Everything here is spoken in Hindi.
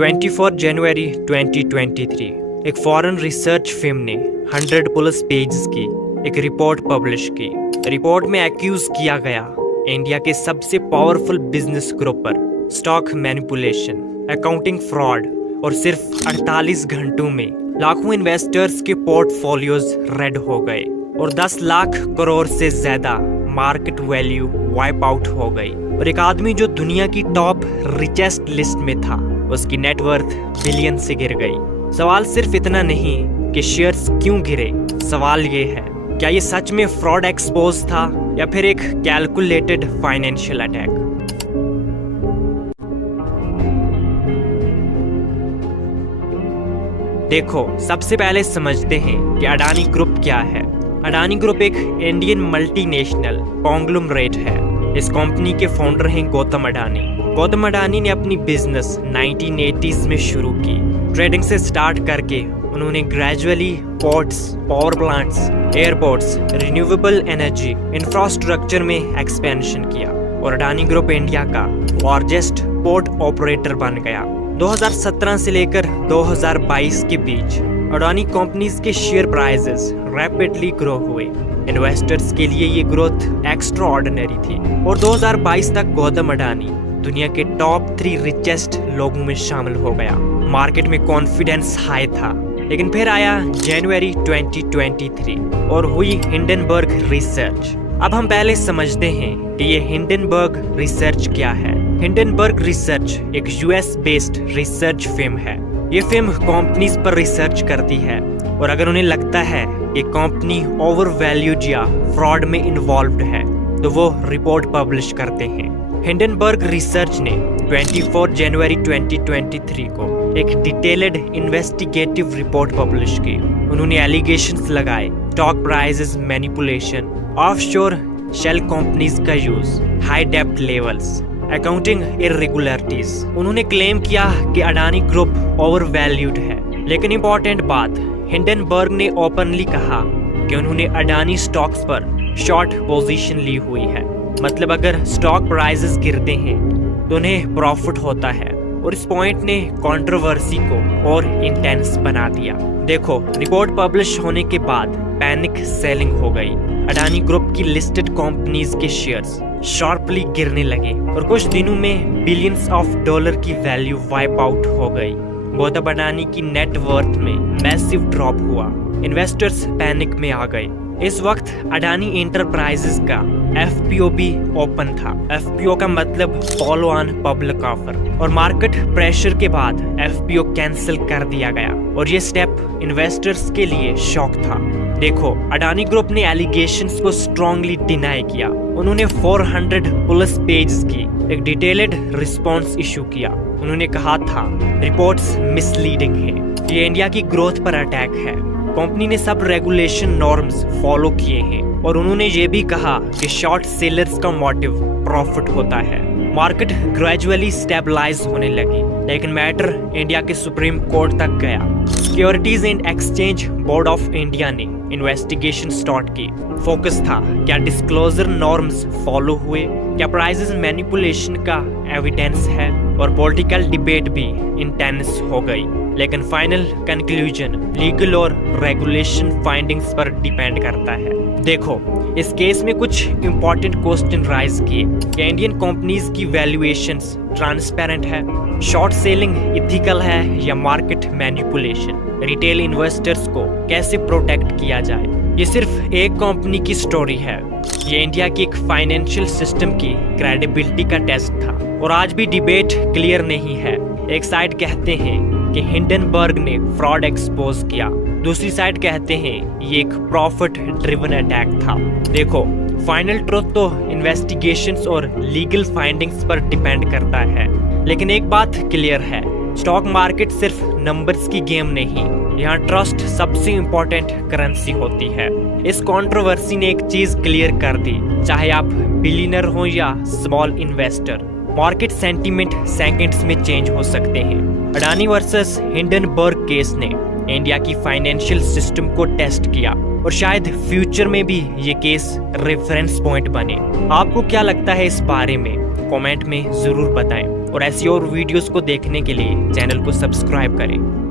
24 जनवरी 2023 एक फॉरेन रिसर्च फर्म ने 100 प्लस पेजेस की एक रिपोर्ट पब्लिश की। रिपोर्ट में एक्यूज किया गया इंडिया के सबसे पावरफुल बिजनेस ग्रुप पर स्टॉक मैनिपुलेशन, अकाउंटिंग फ्रॉड और सिर्फ 48 घंटों में लाखों इन्वेस्टर्स के पोर्टफोलियोज रेड हो गए और 10 लाख करोड़ से ज्यादा मार्केट वैल्यू वाइप आउट हो गई। और एक आदमी जो दुनिया की टॉप रिचेस्ट लिस्ट में था, उसकी नेटवर्थ बिलियन से गिर गई। सवाल सिर्फ इतना नहीं कि शेयर्स क्यों गिरे, सवाल ये है क्या ये सच में फ्रॉड एक्सपोज था या फिर एक कैलकुलेटेड फाइनेंशियल अटैक। देखो, सबसे पहले समझते हैं कि अडानी ग्रुप क्या है। अडानी ग्रुप एक इंडियन मल्टीनेशनल कॉन्ग्लोमरेट है। इस कंपनी के फाउंडर हैं गौतम अडानी। गौतम अडानी ने अपनी बिजनेस 1980s में शुरू की। ट्रेडिंग से स्टार्ट करके उन्होंने gradually ports, power plants, airports, renewable energy infrastructure में एक्सपेंशन किया और अडानी ग्रुप इंडिया का लार्जेस्ट पोर्ट ऑपरेटर बन गया। 2017 से लेकर 2022 के बीच अडानी कंपनीज के शेयर प्राइसेस रैपिडली ग्रो हुए। इन्वेस्टर्स के लिए ये ग्रोथ एक्स्ट्रा ऑर्डिनरी थी और 2022 तक गौतम अडानी दुनिया के टॉप 3 रिचेस्ट लोगों में शामिल हो गया। मार्केट में कॉन्फिडेंस हाई था, लेकिन फिर आया जनवरी 2023 और हुई हिंडनबर्ग रिसर्च। अब हम पहले समझते हैं कि ये हिंडनबर्ग रिसर्च क्या है। हिंडनबर्ग रिसर्च एक यूएस बेस्ड रिसर्च फर्म है। ये फर्म कंपनीज पर रिसर्च करती है और अगर उन्हें लगता है कि कंपनी ओवर वैल्यूड या फ्रॉड में इन्वॉल्व्ड है तो वो रिपोर्ट पब्लिश करते हैं। हिंडनबर्ग रिसर्च ने 24 जनवरी 2023 को एक डिटेल्ड इन्वेस्टिगेटिव रिपोर्ट पब्लिश की। उन्होंने एलिगेशंस लगाए stock prices manipulation, offshore shell companies का यूज, हाई डेब्ट लेवल्स, अकाउंटिंग इरेगुलरिटीज। उन्होंने क्लेम किया कि अडानी ग्रुप ओवर वैल्यूड है। लेकिन इंपॉर्टेंट बात, हिंडनबर्ग ने ओपनली कहा कि उन्होंने अडानी स्टॉक्स पर शॉर्ट पोजीशन ली हुई है। मतलब अगर स्टॉक प्राइसेस गिरते हैं तो उन्हें प्रॉफिट होता है और इस पॉइंट ने कंट्रोवर्सी को और इंटेंस बना दिया। देखो, रिपोर्ट पब्लिश होने के बाद पैनिक सेलिंग हो गई। अडानी ग्रुप की लिस्टेड कंपनीज के शेयर्स शार्पली गिरने लगे और कुछ दिनों में बिलियंस ऑफ डॉलर की वैल्यू वाइप आउट हो गई। गौतम अडानी की नेट वर्थ में मैसिव ड्रॉप हुआ। इन्वेस्टर्स पैनिक में आ गए। इस वक्त अडानी एंटरप्राइजेस का एफपीओ भी ओपन था। एफपीओ का मतलब फॉलो ऑन पब्लिक ऑफर, और मार्केट प्रेशर के बाद एफपीओ कैंसिल कर दिया गया और ये स्टेप इन्वेस्टर्स के लिए शॉक था। देखो, अडानी ग्रुप ने एलिगेशंस को स्ट्रांगली डिनाई किया। उन्होंने 400 प्लस पेजेस की एक डिटेल्ड रिस्पॉन्स इशू किया। उन्होंने कहा था रिपोर्ट्स मिसलीडिंग है, ये इंडिया की ग्रोथ पर अटैक है। कंपनी ने सब रेगुलेशन नॉर्म्स फॉलो किए हैं और उन्होंने ये भी कहा कि शॉर्ट सेलर्स का मोटिव प्रॉफिट होता है। मार्केट ग्रेजुअली स्टेबलाइज होने लगी, लेकिन मैटर इंडिया के सुप्रीम कोर्ट तक गया। Securities and exchange board of India ने इन्वेस्टिगेशन स्टार्ट की। फोकस था क्या डिस्क्लोजर नॉर्म्स फॉलो हुए, क्या प्राइसेस मैनिपुलेशन का एविडेंस है, और पॉलिटिकल डिबेट भी इंटेंस हो गई। लेकिन फाइनल कंक्लूजन लीगल और रेगुलेशन फाइंडिंग्स पर डिपेंड करता है। देखो, इस केस में कुछ इंपॉर्टेंट क्वेश्चन राइज किए कि इंडियन कंपनीज की वैल्यूएशंस ट्रांसपेरेंट है, शॉर्ट सेलिंग इथिकल है या मार्केट मैनिपुलेशन, रिटेल इन्वेस्टर्स को कैसे प्रोटेक्ट किया जाए। ये सिर्फ एक कंपनी की स्टोरी है, ये इंडिया की एक फाइनेंशियल सिस्टम की क्रेडिबिलिटी का टेस्ट था और आज भी डिबेट क्लियर नहीं है। एक साइड कहते हैं कि हिंडनबर्ग ने फ्रॉड एक्सपोज किया, दूसरी साइड कहते हैं ये एक प्रॉफिट ड्रिवन अटैक था। देखो, फाइनल ट्रुथ तो इन्वेस्टिगेशंस और लीगल फाइंडिंग्स पर डिपेंड करता है, लेकिन एक बात क्लियर है, स्टॉक मार्केट सिर्फ नंबर्स की गेम नहीं, यहाँ ट्रस्ट सबसे इम्पोर्टेंट करेंसी होती है। इस कंट्रोवर्सी ने एक चीज क्लियर कर दी, चाहे आप बिलियनर हो या small investor, market sentiment seconds में चेंज हो सकते हैं। अडानी वर्सेस हिंडनबर्ग केस ने इंडिया की फाइनेंशियल सिस्टम को टेस्ट किया और शायद फ्यूचर में भी ये केस रेफरेंस पॉइंट बने। आपको क्या लगता है इस बारे में? कमेंट में जरूर बताएं। और ऐसी और वीडियोस को देखने के लिए चैनल को सब्सक्राइब करें।